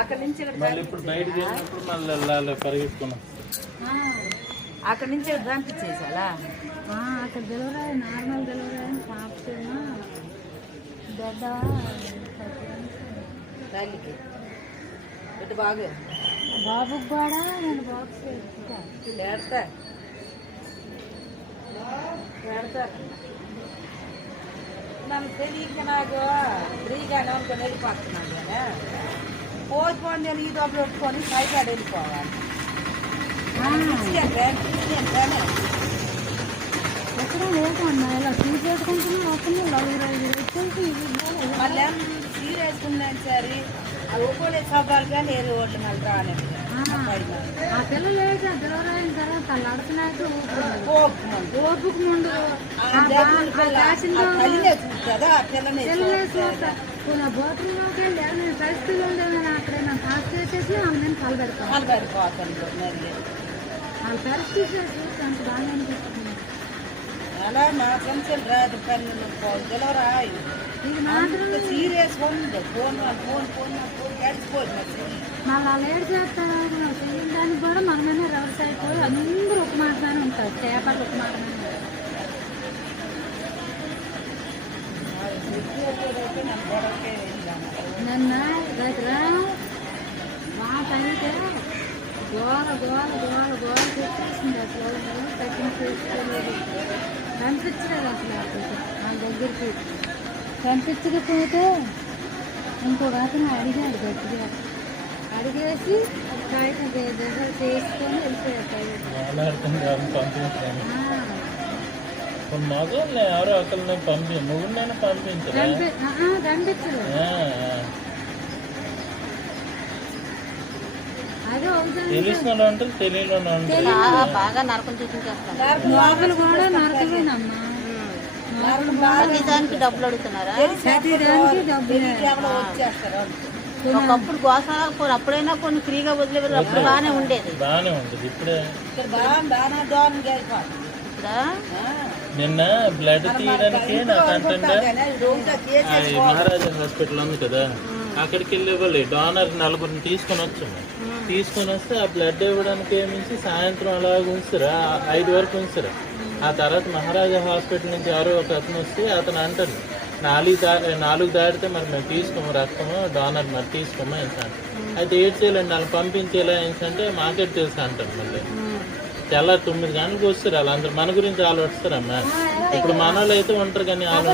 అక్కడి నుంచి ఇప్పుడు బయటకు వెళ్ళినప్పుడు మళ్ళీ వెళ్ళాలి పరిగెత్తుకున్నాం. అక్కడి నుంచి పంపించేసాలా? అక్కడ డెలివరీ నార్మల్ డెలివరీ పాపేమో దొడ్డ తల్లికి ఇటు బాగు బాబుకి కూడా నేను బాక్స్ పెడతా నన్ను తెలియక నాకు ఫ్రీగానే అనుకుని వెళ్ళిపోతున్నాను కదా. పోయి నేను ఈ డబ్బులు పెట్టుకొని పైకాడ వెళ్ళిపోవాలి. ఎక్కడ లేదమ్మా ఇలా తీసేసుకుంటున్నా వస్తుంది 45 వచ్చేసి మళ్ళీ సీర వేసుకున్నాను సరే అది ఒక్కోలే సబ్బాలు కానీ ఏరు ఓట్లు మళ్ళీ రాలేదు. ఆ పిల్ల లేదు డెలివరీ అయిన తర్వాత అడుగుతున్నాడు ఓపుకు ముందు బాత్రూంలోకి వెళ్ళి నేను పరిస్థితులు ఉండేదని అక్కడ నేను పాస్ చేసేసి ఆమె నేను కలబెడతాను. వాళ్ళ పరిస్థితి చూసి బాగా అనిపిస్తుంది. అలా మా ఫ్రెండ్స్ రాదు పన్ను డెలివరీ ఇది మాత్రం సీరియస్ ఉంది. ఫోన్ ఫోన్ ఫోన్ ఫోన్ గడిచిపోయింది. మళ్ళీ వాళ్ళు ఏడు చేస్తారు చేయడానికి కూడా మనమేనే రివర్స్ అయిపోయి అందరూ ఒక మాటనే ఉంటారు. పేపర్లు ఒక మాటనే ఉంటారు. నిన్న దగ్గర మాట అయితే గోల గోల గోల గోల తెచ్చేసింది. అసలు తగ్గిన చేసుకోలేదు కనిపించలేదు అసలు వాళ్ళ దగ్గరికి కనిపించకపోతే ఇంకొక అతను అడిగాడు గట్టిగా అడిగేసి కాగితం దగ్గర చేసుకొని వెళ్ళిపోయారు. మగవాళ్ళు ఎవరో ఒకరిని మొగుడినైనా పంపించలేదు. కనిపించలేదు. అదే తెలిసిన ఉంటారు తెలియని ఉంటారు. బాగా నరకం చూపించేస్తారు. లోపల కూడా నరకమేనమ్మా. దానికి డబ్బులు అడుగుతున్నారా? ప్రతిదానికి డబ్బులు ఒకప్పుడు గోస అప్పుడైనా కొన్ని ఫ్రీగా వదిలేవారు. అప్పుడు బాగానే ఉండేది. ఇప్పుడే నిన్న బ్లడ్ తీయడానికి నాకు అంటే మహారాజా హాస్పిటల్ ఉంది కదా, అక్కడికి వెళ్ళేవాళ్ళు డోనర్ 4 తీసుకొని వస్తే ఆ బ్లడ్ ఇవ్వడానికి నుంచి సాయంత్రం అలా ఉంచురా 5 వరకు ఉంచురా. ఆ తర్వాత మహారాజా హాస్పిటల్ నుంచి ఎవరో ఒక అతను వస్తే అతను అంటాడు 4 దాటితే మరి మేము తీసుకోము రక్తము డోనర్ మరి తీసుకోమా ఏంటంటే అయితే 7 చేయాలండి వాళ్ళు పంపించేలా ఏంటంటే మార్కెట్ తెలుసు అంటారు. మళ్ళీ తెల్లారి 9 గంటలకు వస్తారు వాళ్ళందరూ మన గురించి వాళ్ళు వస్తారమ్మా. ఇప్పుడు మన వాళ్ళు అయితే ఉంటారు కానీ వాళ్ళు